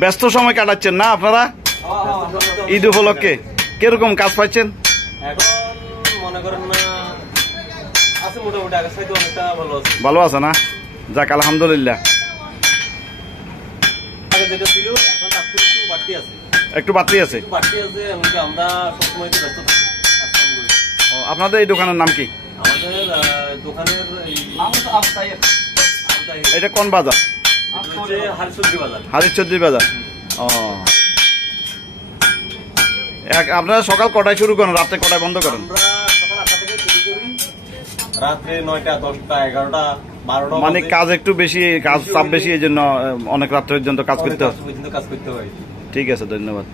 ব্যস্ত সময় কাটাচ্ছেন না আপনারা ঈদ উপলক্ষে? কিরকম কাজ পাচ্ছেন এখন? মনে করেন না আছে মোটামুটি, আগের চাইতে অনেকটা ভালো আছে। ভালো আছে না? যাক আলহামদুলিল্লাহ। আগে যেটা ছিল এখন তার থেকে একটু বাড়তি আছে। একটু বাড়তি আছে? একটু বাড়তি আছে, এমনকি আমরা সবসময় তো ব্যস্ত থাকি। আপনাদের এই দোকানের নাম কি? আমাদের দোকানের নাম হচ্ছে আফতাইর। এটা কোন বাজার? হারিসবজি বাজার। হারিসবজি বাজার। ও, আপনারা সকাল কটায় শুরু করেন, রাতে কটায় বন্ধ করেন? আমরা সকাল 8টা থেকে শুরু করি, রাত্রে 9টা, 10টা, 11টা, 12টা। মানে কাজ একটু বেশি, কাজ চাপ বেশি, এই জন্য অনেক রাত পর্যন্ত কাজ করতে হয়। কাজ করতে হয়। ঠিক আছে, ধন্যবাদ।